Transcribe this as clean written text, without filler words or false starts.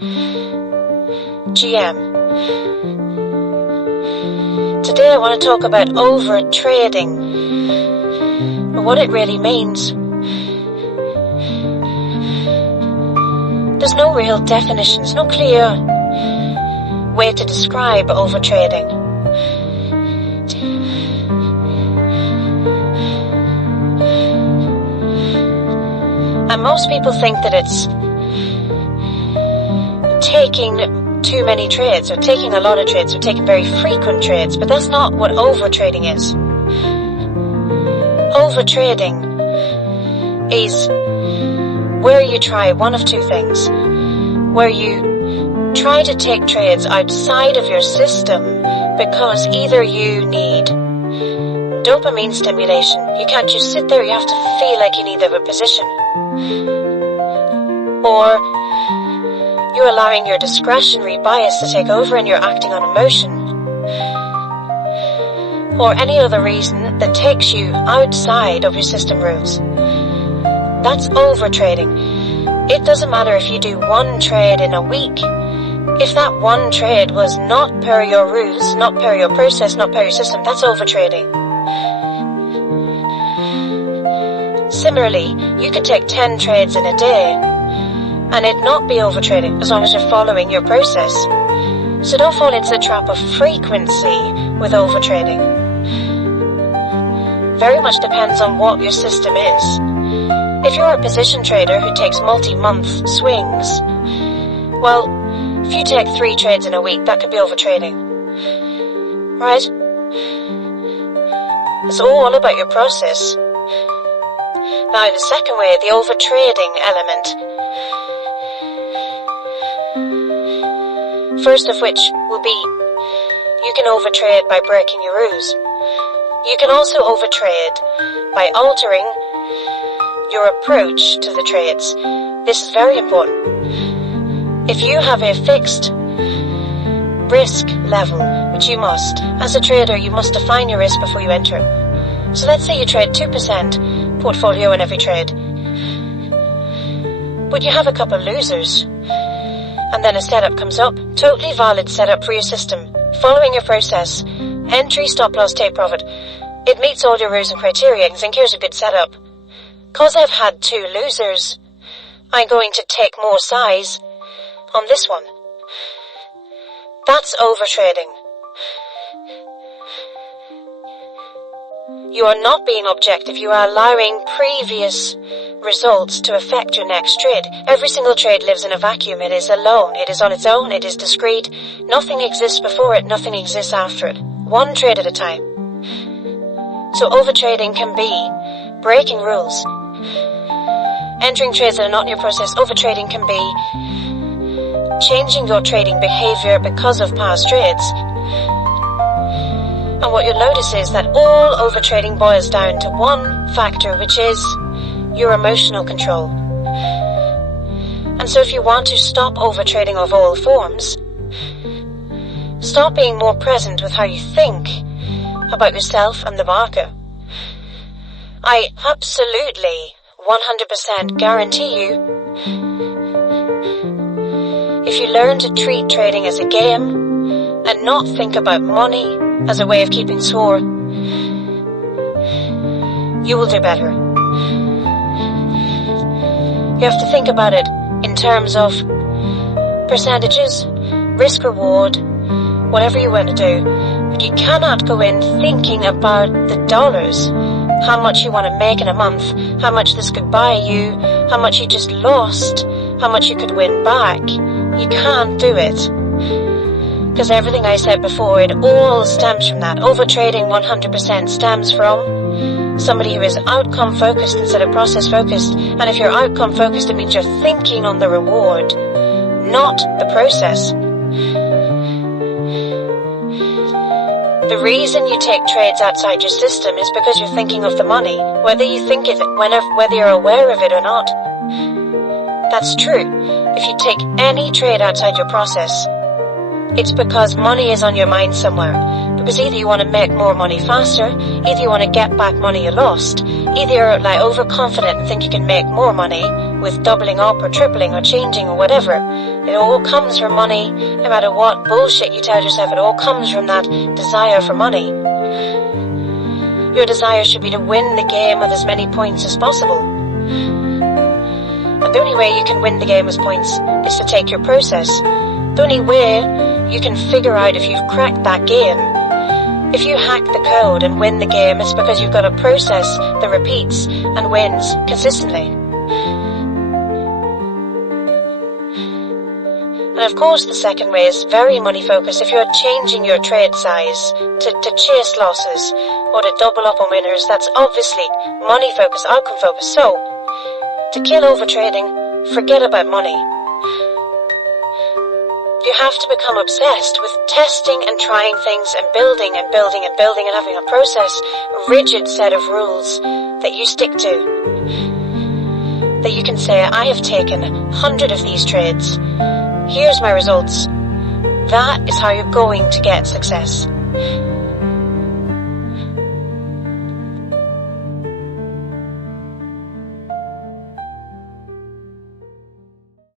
GM. Today I want to talk about over-trading, and what it really means. There's no real definitions, no clear way to describe over-trading. And most people think that it's taking too many trades, or taking a lot of trades, or taking very frequent trades, but that's not what over-trading is. Over-trading is where you try one of two things. Where you try to take trades outside of your system because either you need dopamine stimulation. You can't just sit there, you have to feel like you need a position. Or you're allowing your discretionary bias to take over and you're acting on emotion. Or any other reason that takes you outside of your system rules. That's over-trading. It doesn't matter if you do one trade in a week. If that one trade was not per your rules, not per your process, not per your system, that's over-trading. Similarly, you could take 10 trades in a day and it not be over-trading as long as you're following your process. So don't fall into the trap of frequency with over-trading. Very much depends on what your system is. If you're a position trader who takes multi-month swings, well, if you take 3 trades in a week, that could be over-trading. Right? It's all about your process. Now, the second way, the over-trading element. First of which will be, you can over-trade by breaking your rules. You can also over-trade by altering your approach to the trades. This is very important. If you have a fixed risk level, which you must, as a trader, you must define your risk before you enter it. So let's say you trade 2% portfolio in every trade, but you have a couple losers, and then a setup comes up, totally valid setup for your system, following your process, entry, stop loss, take profit. It meets all your rules and criteria, and think here's a good setup. Cause I've had 2 losers, I'm going to take more size on this one. That's over-trading. You are not being objective, you are allowing previous results to affect your next trade. Every single trade lives in a vacuum, it is alone, it is on its own, it is discrete. Nothing exists before it, nothing exists after it. One trade at a time. So over-trading can be breaking rules. Entering trades that are not in your process. Over-trading can be changing your trading behavior because of past trades. And what you'll notice is that all over-trading boils down to one factor, which is your emotional control. And so if you want to stop over-trading of all forms, stop being more present with how you think about yourself and the market. I absolutely 100% guarantee you, if you learn to treat trading as a game and not think about money as a way of keeping score, you will do better. You have to think about it in terms of percentages, risk reward, whatever you want to do. But you cannot go in thinking about the dollars, how much you want to make in a month, how much this could buy you, how much you just lost, how much you could win back. You can't do it. Because everything I said before, it all stems from that. Over-trading 100% stems from somebody who is outcome focused instead of process focused. And if you're outcome focused, it means you're thinking on the reward, not the process. The reason you take trades outside your system is because you're thinking of the money, whether you think it, whether you're aware of it or not. That's true. If you take any trade outside your process, it's because money is on your mind somewhere. Because either you want to make more money faster, either you want to get back money you lost, either you're overconfident and think you can make more money, with doubling up or tripling or changing or whatever. It all comes from money, no matter what bullshit you tell yourself. It all comes from that desire for money. Your desire should be to win the game with as many points as possible. And the only way you can win the game with points is to take your process. The only way you can figure out if you've cracked that game, if you hack the code and win the game, it's because you've got a process that repeats and wins consistently. And of course the second way is very money focused. If you're changing your trade size to chase losses or to double up on winners, that's obviously money focused, outcome focused. So, to kill overtrading, forget about money. You have to become obsessed with testing and trying things and building and building and building and having a process, a rigid set of rules that you stick to. That you can say, I have taken 100 of these trades. Here's my results. That is how you're going to get success.